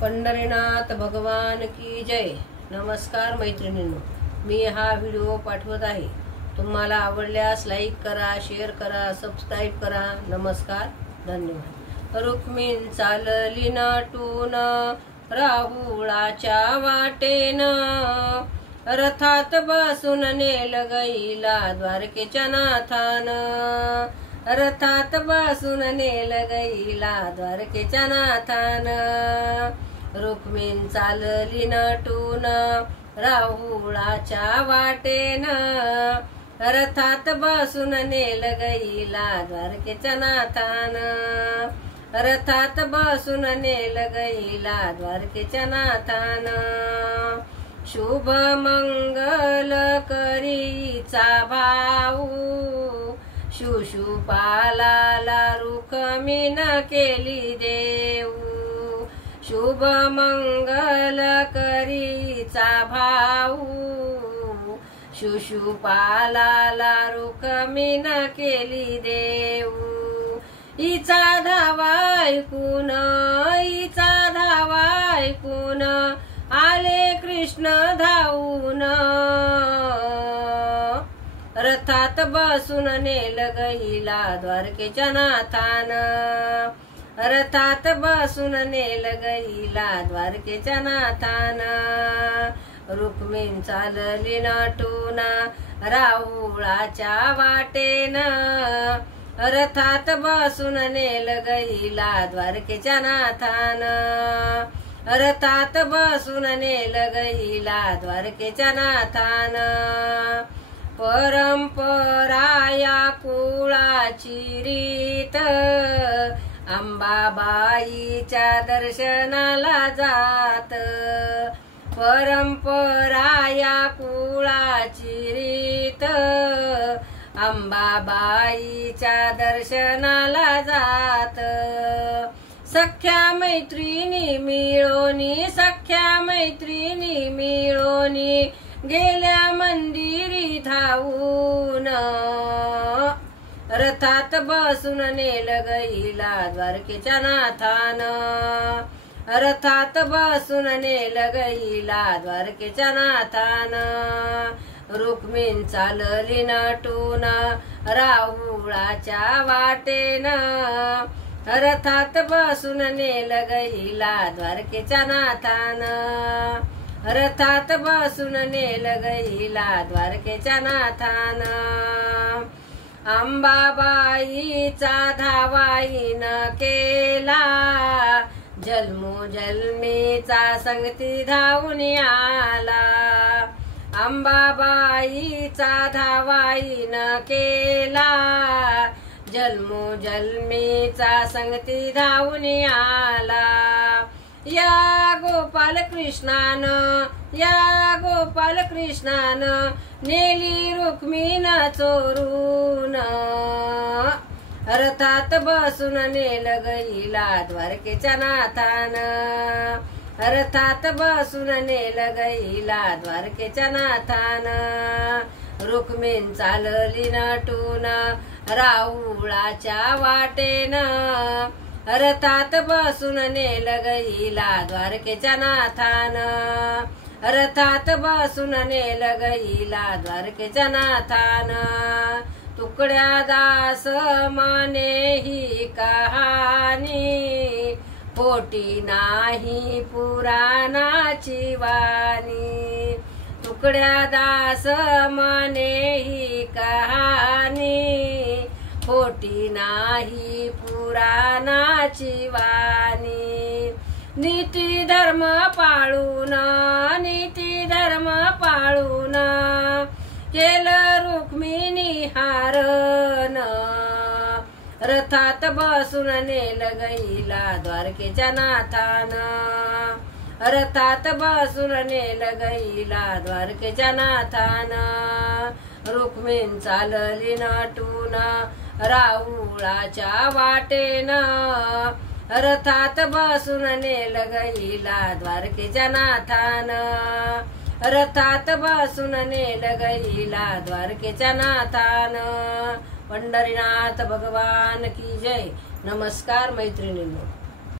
पंढरीनाथ भगवान की जय। नमस्कार मैत्रिणींनो, मी हा व्हिडिओ पाठवत आहे। तुम्हाला आवडल्यास लाईक करा, शेअर करा, सबस्क्राइब करा। नमस्कार, धन्यवाद। रुक्मिण चालली नटून राहुळाच्या वाटेन, रथात बसून नेल गईला द्वारकेच्या नाथान, रथात बसून नेल गईला द्वारकेच्या नाथान। रुक्मिण चालली नटून राहुळाच्या वाटेन, रथात बसून नेल गईला द्वारकेच्या नाथान, रथात बसून नेल गईला द्वारकेच्या नाथान। शुभ मंगल करीचा भाऊ, शिशुपालाला रुक्मिण केली देऊ। शुभ मंगल करीचा भाऊ, शिशुपालाला रुक्मिण केली देऊ। हिचा धावा ऐकून, हिचा धावा ऐकून आले कृष्ण धावून, रथात बसून नेल गईला द्वारकेच्या नाथान, रथात बसून नेल गईला द्वारकेच्या नाथान। रुक्मिण चालली नटून राहुळाच्या वाटेन, रथात बसून नेल गईला द्वारकेच्या नाथान, रथात बसून नेल गईला द्वारकेच्या नाथान। परंपरा कुळाची रीत, अंबाबाईच्या दर्शनाला जात। परंपरा कुळाची रीत, अंबाबाईच्या दर्शनाला जात। सख्या मैत्रिणी मिळोनी, सख्या मैत्रिणी मिळोनी गेल्या मंदिरी धावून, रथात बसून नेल गईला द्वारकेच्या नाथान, रथात बसून नेल गईला द्वारकेच्या नाथान। रुक्मिण चालली नटून राहुळाच्या वाटेन, रथात बसून नेल गईला द्वारकेच्या नाथान, रथात बसून नेल गईला द्वारकेच्या नाथान। अंबाबाईचा धावाईन केला, जन्मोजन्मीचा संगती धावून आला। अंबाबाईचा धावाईन केला, जन्मोजन्मीचा संगती धावून आला। या गोपाल कृष्णान, या गोपाल कृष्णान नेली रुक्मिण चोरून, रथात बसून नेल गईला द्वारकेच्या नाथान, रथात बसून नेल गईला द्वारकेच्या नाथान। रुक्मिण चालली नटून राहुळाच्या वाटेन, रथात बसून नेल गईला द्वारकेच्या नाथान, रथात बसून नेल गईला द्वारकेच्या नाथान। तुकड्या दास माने ही कहाणी, खोटी नाही पुराणाची वाणी। तुकड्या दास माने ही कहाणी, खोटी नाही पुराणाची वाणी। नीती धर्म पाळून, नीती धर्म पाळून केलं रुक्मिणी हारण, रथात बसून नेल गईला द्वारकेच्या नाथान, रथात बसून नेल गईला द्वारकेच्या नाथान। रुक्मिण चालली नटून राहुळाच्या वाटेन, रथात बसून नेल गईला द्वारकेच्या नाथान, रथात बसून नेल गईला द्वारकेच्या नाथान। पंढरीनाथ भगवान की जय। नमस्कार मैत्रिणींनो।